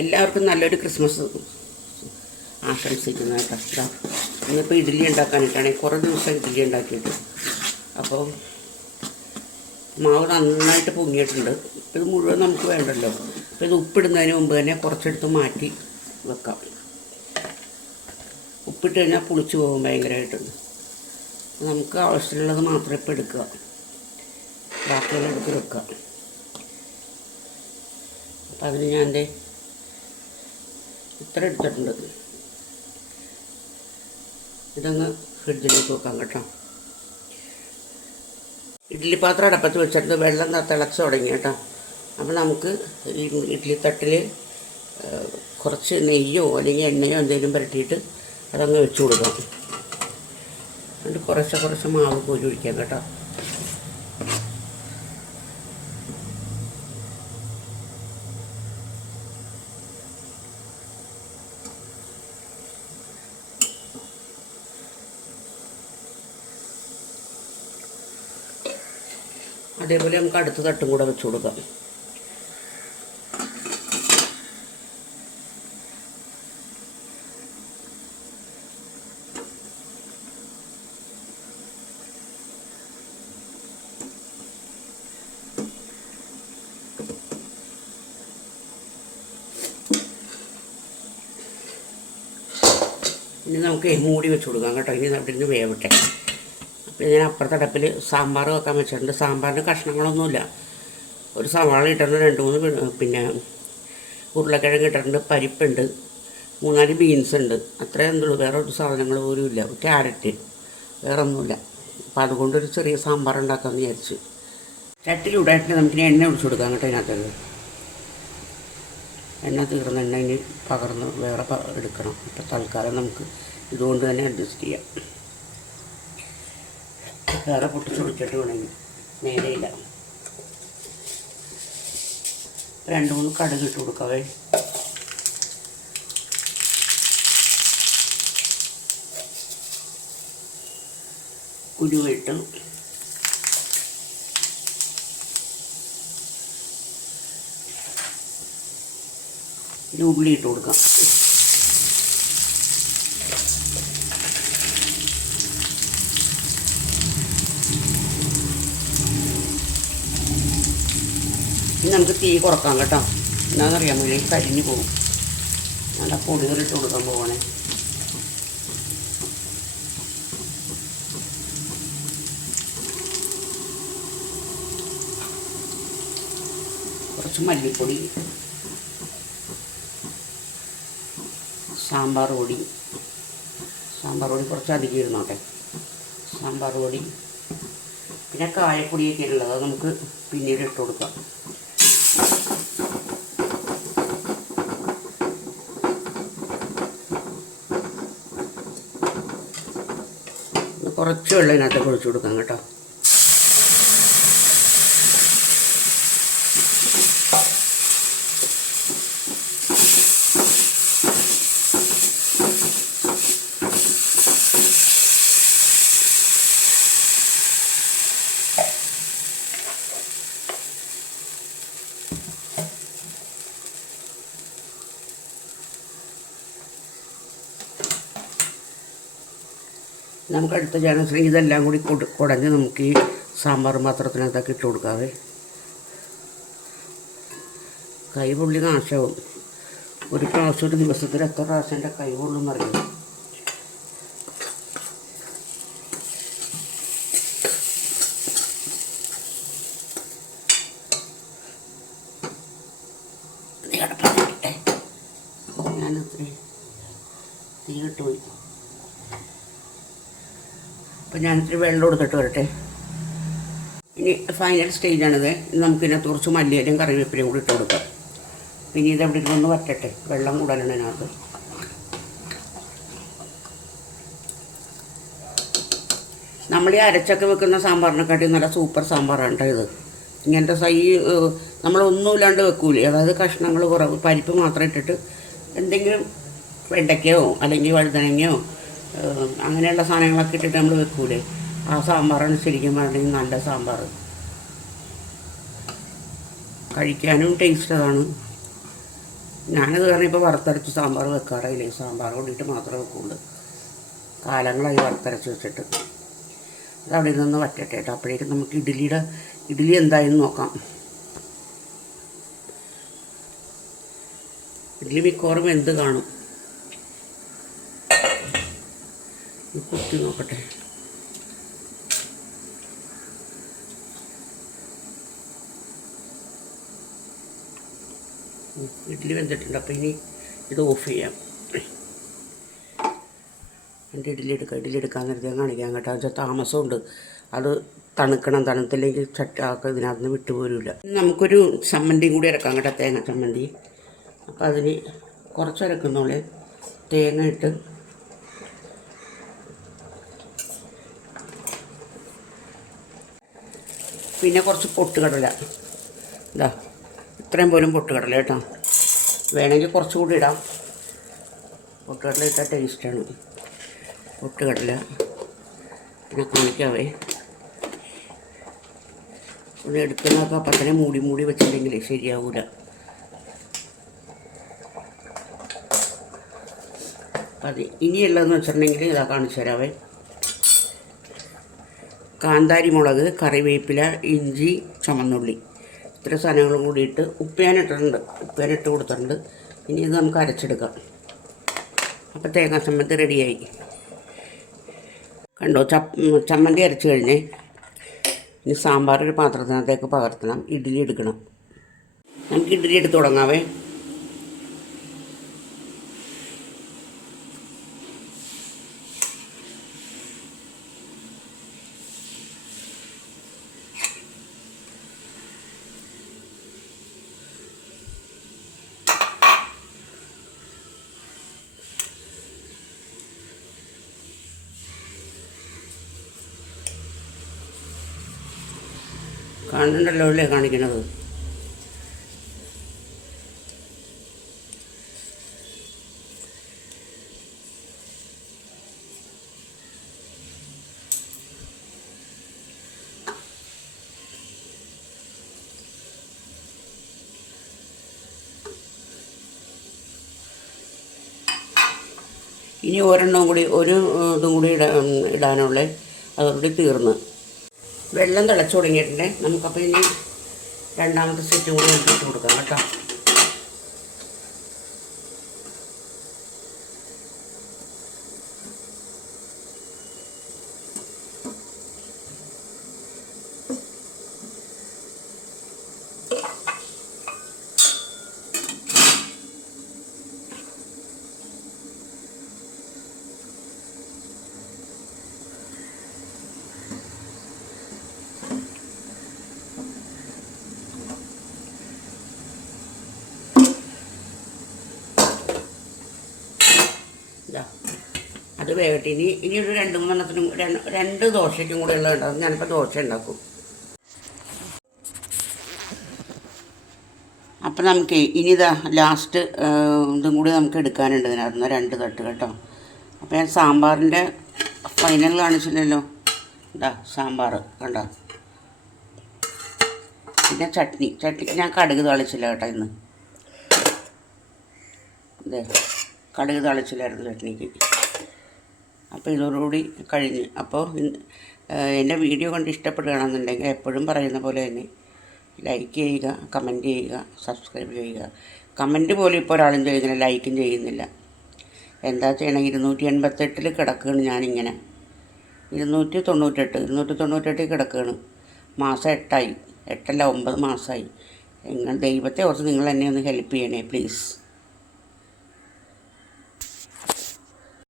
എല്ലാവർക്കും നല്ലൊരു ക്രിസ്മസ് ആശംസിക്കുന്ന കേട്ടോ. ഇന്നിപ്പോൾ ഇഡ്ഡലി ഉണ്ടാക്കാനായിട്ടാണ്, കുറേ ദിവസം ഇഡ്ഡലി ഉണ്ടാക്കിയിട്ട്. അപ്പോൾ മാവ് നന്നായിട്ട് പൊങ്ങിയിട്ടുണ്ട്. ഇത് മുഴുവൻ നമുക്ക് വേണ്ടല്ലോ. അപ്പോൾ ഇത് ഉപ്പിടുന്നതിന് മുമ്പ് തന്നെ കുറച്ചെടുത്ത് മാറ്റി വെക്കാം. ഉപ്പിട്ട് കഴിഞ്ഞാൽ പുളിച്ച് പോകും ഭയങ്കരമായിട്ട്. നമുക്ക് ആവശ്യമുള്ളത് മാത്രം ഇപ്പോൾ എടുക്കുക, ബാക്കിയെല്ലാം എടുത്ത് വെക്കുക. അപ്പം അതിന് ഞാൻ ഇത്ര എടുത്തിട്ടുണ്ട്. ഇതങ്ങ് ഫ്രിഡ്ജിലേക്ക് വെക്കാം കേട്ടോ. ഇഡ്ഡലി പാത്രം അടപ്പത്ത് വെച്ചിട്ട് വെള്ളം തിളച്ച് തുടങ്ങി കേട്ടോ. അപ്പോൾ നമുക്ക് ഈ ഇഡ്ഡലി തട്ടിൽ കുറച്ച് നെയ്യോ അല്ലെങ്കിൽ എണ്ണയോ എന്തെങ്കിലും പുരട്ടിയിട്ട് അതങ്ങ് വെച്ച് കൊടുക്കാം. എന്നിട്ട് കുറച്ച് മാവ് കോരി ഒഴിക്കാം കേട്ടോ. അതേപോലെ നമുക്ക് അടുത്ത തട്ടും കൂടെ വെച്ച് കൊടുക്കാം. ഇനി നമുക്ക് മൂടി വെച്ച് കൊടുക്കാം കേട്ടോ. ഇനി അവിടെ നിന്ന് വേവട്ടെ. അപ്പോൾ ഞാൻ അപ്പുറത്തെ അടുപ്പിൽ സാമ്പാർ വെക്കാൻ വെച്ചിട്ടുണ്ട്. സാമ്പാറിന് കഷ്ണങ്ങളൊന്നുമില്ല. ഒരു സവാള ഇട്ടിട്ടുണ്ട്, 2-3 പിന്നെ ഉരുളക്കിഴങ്ങ് ഇട്ടിട്ടുണ്ട്, പരിപ്പുണ്ട്, 3-4 ബീൻസ് ഉണ്ട്. അത്രയും എന്തുള്ളൂ, വേറെ ഒരു സാധനങ്ങൾ പോലും ഇല്ല. ക്യാരറ്റ്, വേറെ ഒന്നുമില്ല. അപ്പോൾ അതുകൊണ്ടൊരു ചെറിയ സാമ്പാർ ഉണ്ടാക്കാമെന്ന് വിചാരിച്ചു. ചട്ടിയിലൂടായിട്ട് നമുക്കിനി എണ്ണ ഒഴിച്ചു കൊടുക്കാം കേട്ടോ. ഇതിനകത്തുള്ളത് എണ്ണ തീർന്ന എണ്ണ ഇനി പകർന്ന് വേറെ എടുക്കണം. അപ്പോൾ തൽക്കാലം നമുക്ക് ഇതുകൊണ്ട് തന്നെ അഡ്ജസ്റ്റ് ചെയ്യാം. വേറെ പൊട്ടിച്ചൊടിച്ചിട്ട് വേണമെങ്കിൽ നേരെയില്ല. 2-3 കടുക് ഇട്ട് കൊടുക്കാവേ. ഉലുവയിട്ട് ഉള്ളി ഇട്ട് കൊടുക്കാം. ഇനി നമുക്ക് തീ കുറക്കാം കേട്ടോ. എന്താണെന്നറിയാൻ വേണ്ടി കരിഞ്ഞു പോകും. നല്ല പൊടികളിട്ട് കൊടുക്കാൻ പോകണേ. കുറച്ച് മല്ലിപ്പൊടി, സാമ്പാർ പൊടി കുറച്ച് അധികം ഇരുന്നോട്ടെ. സാമ്പാർ പൊടി പിന്നെ കായപ്പൊടിയൊക്കെ ഉള്ളത് അത് നമുക്ക് പിന്നീട് ഇട്ട് കൊടുക്കാം. കുറച്ച് വെള്ളം ഇതിനകത്ത് ഒഴിച്ചു കൊടുക്കാം കേട്ടോ. നമുക്ക് അടുത്ത ജാനശ്രീ ഇതെല്ലാം കൂടി കുടഞ്ഞ് നമുക്ക് ഈ സാമ്പാർ പാത്രത്തിനകത്തൊക്കെ ഇട്ട് കൊടുക്കാവേ. കൈ പൊള്ളി നാശവും. ഒരു പ്രാവശ്യം ഒരു ദിവസത്തിൽ എത്ര പ്രാവശ്യം എൻ്റെ കൈ പൊള്ളുന്നറിയാം. ഞാനത്ര തീ കിട്ടുപോയി. അപ്പോൾ ഞാനിത്തിരി വെള്ളം എടുത്തിട്ട് വരട്ടെ. ഇനി ഫൈനൽ സ്റ്റേജാണിത്. നമുക്കിതിനകത്ത് കുറച്ച് മല്ലിയിലയും കറിവേപ്പിലയും കൂടി ഇട്ട് കൊടുക്കാം. പിന്നെ ഇതെവിടെ ഇരുന്ന് വറ്റട്ടെ. വെള്ളം കൂടാനാണ് ഇതിനകത്ത്. നമ്മൾ ഈ അരച്ചൊക്കെ വെക്കുന്ന സാമ്പാറിനെക്കാട്ടി നല്ല സൂപ്പർ സാമ്പാറാണ് കേട്ടോ ഇത്. ഇങ്ങനത്തെ നമ്മളൊന്നുമില്ലാണ്ട് വെക്കൂലേ, അതായത് കഷ്ണങ്ങൾ കുറവ്, പരിപ്പ് മാത്രം ഇട്ടിട്ട് എന്തെങ്കിലും വെണ്ടയ്ക്കയോ അല്ലെങ്കിൽ വഴുതനങ്ങയോ അങ്ങനെയുള്ള സാധനങ്ങളൊക്കെ ഇട്ടിട്ട് നമ്മൾ വെക്കൂലേ, ആ സാമ്പാറാണ് ശരിക്കും പറഞ്ഞെങ്കിൽ നല്ല സാമ്പാർ. കഴിക്കാനും ടേസ്റ്റ് അതാണ്. ഞാനത് കാരണം ഇപ്പോൾ വറുത്തരച്ച് സാമ്പാർ വെക്കാറില്ലേ, സാമ്പാർ കൊണ്ടിട്ട് മാത്രമേ വെക്കുള്ളൂ. കാലങ്ങളായി വറുത്തരച്ച് വെച്ചിട്ട്. അത് അവിടെ നിന്ന് വറ്റട്ടെ കേട്ടോ. അപ്പോഴേക്കും നമുക്ക് ഇഡ്ഡലി എന്തായെന്ന് നോക്കാം. ഇഡ്ഡലി മിക്കവാറും എന്ത് കാണും. കുത്തി നോക്കട്ടെ. ഇഡ്ഡലി വെന്തിട്ടുണ്ട്. അപ്പോൾ ഇനി ഇത് ഓഫ് ചെയ്യാം. എൻ്റെ ഇഡ്ഡലി എടുക്കാൻ നേരത്തെ കാണിക്കാൻ കേട്ടോ. വെച്ചാൽ താമസമുണ്ട്. അത് തണുത്തില്ലെങ്കിൽ ചട്ടാക്ക ഇതിനകത്ത് നിന്ന് വിട്ടുപോരില്ല. നമുക്കൊരു ചമ്മന്തിയും കൂടി ഇറക്കാം കേട്ടോ, തേങ്ങ ചമ്മന്തി. അപ്പോൾ അതിന് കുറച്ച് ഇറക്കുന്നോളെ തേങ്ങ ഇട്ട് പിന്നെ കുറച്ച് പൊട്ടുകടല. ഇതാ ഇത്രയും പോലും പൊട്ടുകടല കേട്ടോ. വേണമെങ്കിൽ കുറച്ചുകൂടി ഇടാം. പൊട്ടുകടല ഇട്ടാൽ ടേസ്റ്റാണ്. പൊട്ടുകടല പിന്നെ കാണിക്കാവേ. ഒന്ന് എടുക്കുന്നതൊക്കെ അപ്പം തന്നെ മൂടി വെച്ചില്ലെങ്കിൽ ശരിയാവില്ല. അത് ഇനിയുള്ളതെന്ന് വെച്ചിട്ടുണ്ടെങ്കിൽ ഇതാ കാണിച്ചു തരാവേ. കാന്താരി മുളക്, കറിവേപ്പില, ഇഞ്ചി, ചുമന്നുള്ളി, ഇത്ര സാധനങ്ങളും കൂടിയിട്ട് ഉപ്പേനിട്ട് കൊടുത്തിട്ടുണ്ട്. ഇനി ഇത് നമുക്ക് അരച്ചെടുക്കാം. അപ്പോൾ തേങ്ങാ ചമ്മന്തി റെഡിയായി കണ്ടോ. ചമ്മന്തി അരച്ച് കഴിഞ്ഞ് ഇനി സാമ്പാർ ഒരു പാത്രത്തിനകത്തേക്ക് പകർത്തണം. ഇഡ്ഡലി എടുക്കണം. നമുക്ക് ഇഡ്ഡലി എടുത്ത് തുടങ്ങാവേ. കാണണ്ടല്ലോ അല്ലേ കാണിക്കണത്. ഇനി ഒരെണ്ണം കൂടി ഇതും കൂടി ഇടാനുള്ള അതോടുകൂടി തീർന്ന്. വെള്ളം തിളച്ച് തുടങ്ങിയിട്ടുണ്ട്. നമുക്കപ്പോൾ ഇനി രണ്ടാമത്തെ സെറ്റും കൂടി ഇട്ട് കൊടുക്കാം കേട്ടോ. അത് വേകട്ടെ. ഇനി ഒരു 2-3 എണ്ണത്തിനും രണ്ട് ദോശയ്ക്കും കൂടെ ഉള്ളതുണ്ടാകും. ഞാനിപ്പോൾ ദോശ ഉണ്ടാക്കും. അപ്പം നമുക്ക് ഇനി ഇതാ ലാസ്റ്റ് ഇതും കൂടി നമുക്ക് എടുക്കാനുണ്ട് ഇതിനകത്ത് നിന്ന് 2 തട്ട് കേട്ടോ. അപ്പോൾ ഞാൻ സാമ്പാറിൻ്റെ ഫൈനൽ കാണിച്ചില്ലല്ലോ. ഇതാ സാമ്പാർ കണ്ടോ. പിന്നെ ചട്നിക്ക് ഞാൻ കടുക് താളിച്ചില്ല കേട്ടോ ഇന്ന്. അതെ, കടുക് താളിച്ചില്ലായിരുന്നു ചട്നിക്ക്. അപ്പോൾ ഇതോടുകൂടി കഴിഞ്ഞ്. അപ്പോൾ എൻ്റെ വീഡിയോ കണ്ട് ഇഷ്ടപ്പെടുകയാണെന്നുണ്ടെങ്കിൽ എപ്പോഴും പറയുന്ന പോലെ തന്നെ ലൈക്ക് ചെയ്യുക, കമൻറ്റ് ചെയ്യുക, സബ്സ്ക്രൈബ് ചെയ്യുക. കമൻറ്റ് പോലും ഇപ്പോൾ ഒരാളും ചെയ്യുന്നില്ല, ലൈക്കും ചെയ്യുന്നില്ല. എന്താ ചെയ്യണം? 288 കിടക്കുകയാണ് ഞാനിങ്ങനെ. 298 കിടക്കുകയാണ്. മാസം 8 9 മാസമായി. ദൈവത്തെ ഓർത്ത് നിങ്ങൾ എന്നെ ഒന്ന് ഹെൽപ്പ് ചെയ്യണേ പ്ലീസ്.